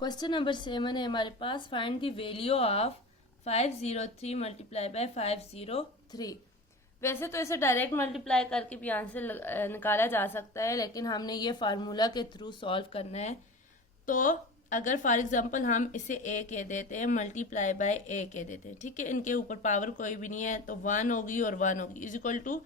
Question number 7 है हमारे पास, find the value of 503 multiply by 503। वैसे तो इसे डायरेक्ट मल्टीप्लाई करके भी आंसर निकाला जा सकता है, लेकिन हमने ये फार्मूला के थ्रू सॉल्व करना है। तो अगर फॉर एग्जांपल हम इसे a कह देते हैं, मल्टीप्लाई बाय a कह देते हैं, ठीक है, इनके ऊपर पावर कोई भी नहीं है, तो 1 होगी और 1 होगी, is equal to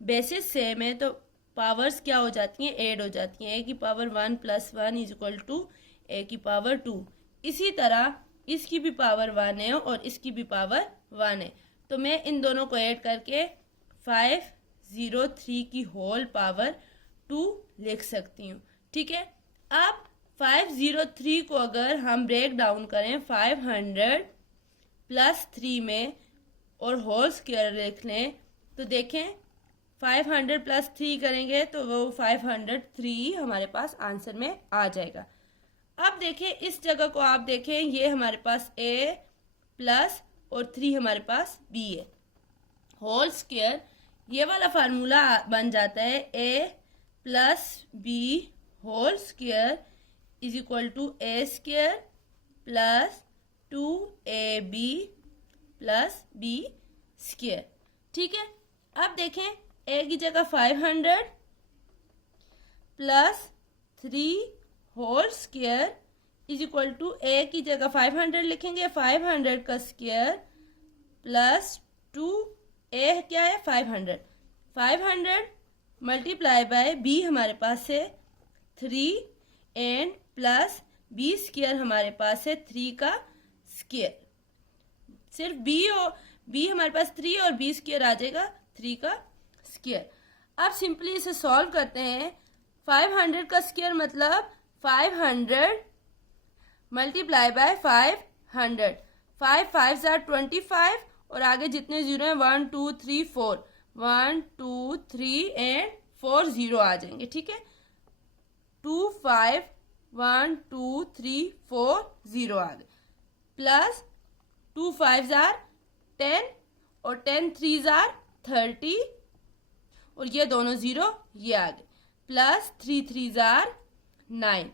bases same है तो पावर्स क्या हो जाती हैं, ऐड हो जाती हैं। a की power 1 plus 1 is equal to a की पावर 2। इसी तरह इसकी भी पावर 1 है और इसकी भी पावर 1 है, तो मैं इन दोनों को ऐड करके 503 की होल पावर 2 लिख सकती हूँ, ठीक है। अब 503 को अगर हम ब्रेक डाउन करें 500 प्लस 3 में और होल स्क्वायर लिख लें, तो देखें 500 प्लस 3 करेंगे तो वो 503 हमारे पास आंसर में आ जाएगा। अब देखें इस जगह को, आप देखें ये हमारे पास a प्लस और 3 हमारे पास b है, होल स्क्वायर, ये वाला फार्मूला बन जाता है a plus b whole square is equal to a square plus 2ab plus b square, ठीक है। अब देखें a की जगह 500 plus 3 whole square is equal to a की जगह 500 लिखेंगे, 500 का स्क्वायर प्लस 2a क्या है 500 मल्टीप्लाई बाय b हमारे पास है 3 एंड प्लस b स्क्वायर हमारे पास है 3 का स्क्वायर, सिर्फ b हमारे पास 3 और b स्क्वायर आ जाएगा 3 का स्क्वायर। अब सिंपली इसे सॉल्व करते हैं। 500 का स्क्वायर मतलब 500 मल्टीप्लाई बाय 500, 5 5 आर 25 और आगे जितने जीरो हैं 1 2 3 4, 1 2 3 एंड 4 जीरो आ जाएंगे, ठीक है। 2 5 1 2 3 4 जीरो आ गए, प्लस 2 5 आर 10 और 10 3 आर 30 और ये दोनों जीरो ये आ गए, प्लस 3 3 आर 9।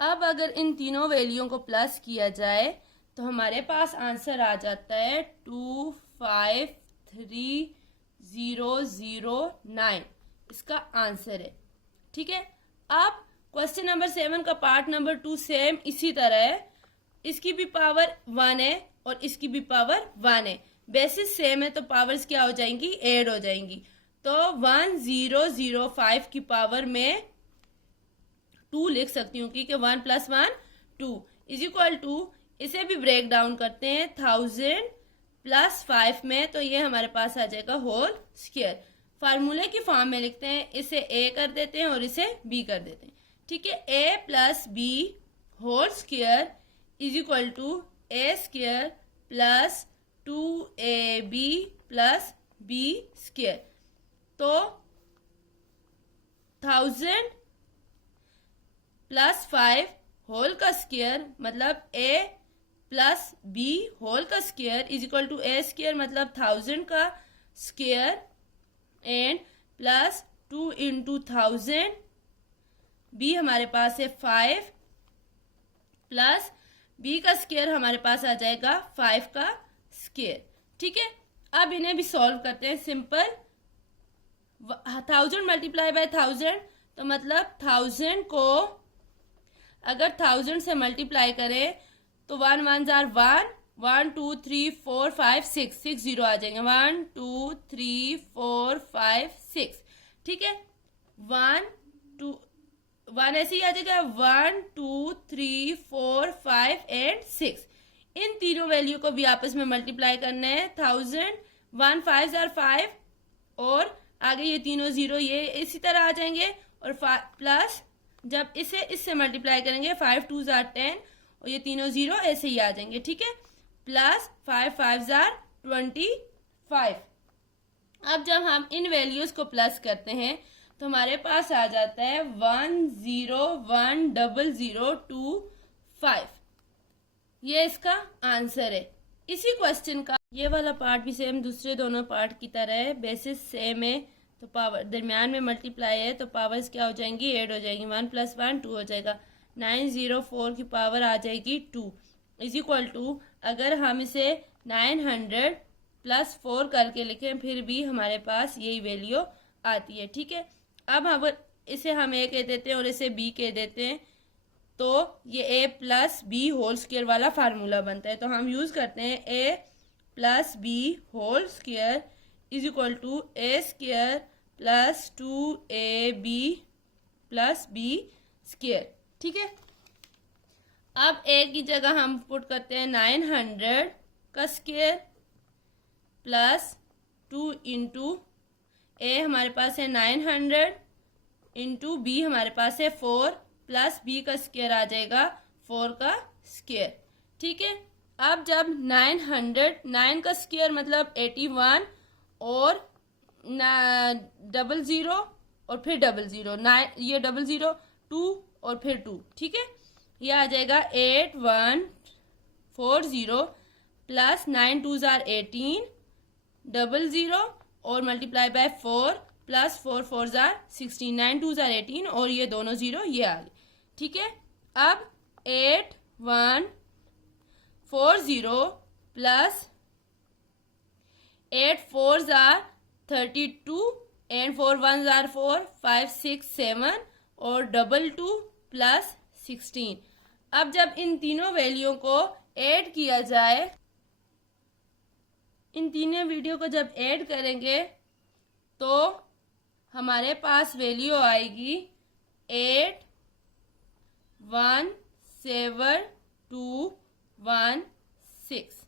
अब अगर इन तीनों वैल्यूओं को प्लस किया जाए तो हमारे पास आंसर आ जाता है 253,009, इसका आंसर है, ठीक है। अब क्वेश्चन नंबर 7 का पार्ट नंबर 2 सेम इसी तरह है, इसकी भी पावर 1 है और इसकी भी पावर 1 है, बेसिस सेम है तो पावर्स क्या हो जाएंगी, ऐड हो जाएंगी। तो 1005 की पावर में 2 लिख सकती हूँ, क्योंकि 1 प्लस 1 2 इज इक्वल टू, इसे भी ब्रेक डाउन करते हैं 1000 प्लस 5 में, तो ये हमारे पास आ जाएगा होल स्क्वायर। फार्मूले की फॉर्म में लिखते हैं, इसे a कर देते हैं और इसे b कर देते हैं, ठीक है। a plus b whole square is equal to a square plus 2ab plus b square, तो 1000 प्लस 5 होल का स्क्वायर मतलब a प्लस b होल का square is equal to a square मतलब 1000 का square and plus 2 into 1000, b हमारे पास है 5 plus b का square हमारे पास आ जाएगा 5 का स्क्वायर, ठीक है। अब इन्हें भी सॉल्व करते हैं, सिंपल 1000 मल्टीप्लाई बाय 1000 तो मतलब 1000 को अगर 1000 से मल्टीप्लाई करें तो 1 1 जार 1, 1 2 3 4 5 6 जीरो आ जाएंगे, 1 2 3 4 5 6, ठीक है। 1 2 1 ऐसे ही आ जाएगा, 1 2 3 4 5 एंड 6। इन तीनों वैल्यू को भी आपस में मल्टीप्लाई करना है, 1000 1 5 जार 5 और आगे ये तीनों जीरो ये इसी तरह आ जाएंगे, और प्लस जब इसे इससे मल्टीप्लाई करेंगे 5 2 जार 10 और ये तीनों जीरो ऐसे ही आ जाएंगे, ठीक है, प्लस 5 5 जार 25। अब जब हम इन वैल्यूज को प्लस करते हैं तो हमारे पास आ जाता है 101025, ये इसका आंसर है। इसी क्वेश्चन का ये वाला पार्ट भी सेम दूसरे दोनों पार्ट की तरह है, बेसिस सेम है तो पावर दरमियान में मल्टीप्लाई है तो पावर्स क्या हो जाएंगी, ऐड हो जाएंगी, 1 प्लस 1 2 हो जाएगा। 904 की पावर आ जाएगी 2 इज इक्वल टू, अगर हम इसे 900 प्लस 4 करके लिखें फिर भी हमारे पास यही वैल्यू आती है। ठीक है, अब हम इसे हम ए कह देते हैं और इसे बी कह देते हैं, तो ये A plus B whole square वाला फार्मूला बनता है। तो हम यूज करते हैं A plus B whole square is equal to A square plus 2ab plus B square. ठीक है, अब ए की जगह हम पुट करते हैं 900 का स्क्वायर प्लस 2 इंटू ए हमारे पास है 900 इंटू बी हमारे पास है 4 प्लस बी का स्क्वायर आ जाएगा 4 का स्क्वायर। ठीक है, अब जब 9 का स्क्वायर मतलब 81 और 00 और फिर 00 9 ये 00 2 और फिर 2। ठीक है, ये आ जाएगा 8140 प्लस 9 2s are 18 00 और multiply by 4 plus 4 4s are 16 9 2s are 18 और ये दोनों जीरो ये आ गए। ठीक है, अब 8140 plus 8 4s are 32 and 4 1s are 4 5 6 7 और 22 प्लस 16। अब जब इन तीनों वैल्यू को ऐड किया जाए, इन तीनों वीडियो को जब ऐड करेंगे तो हमारे पास वैल्यू आएगी 817216।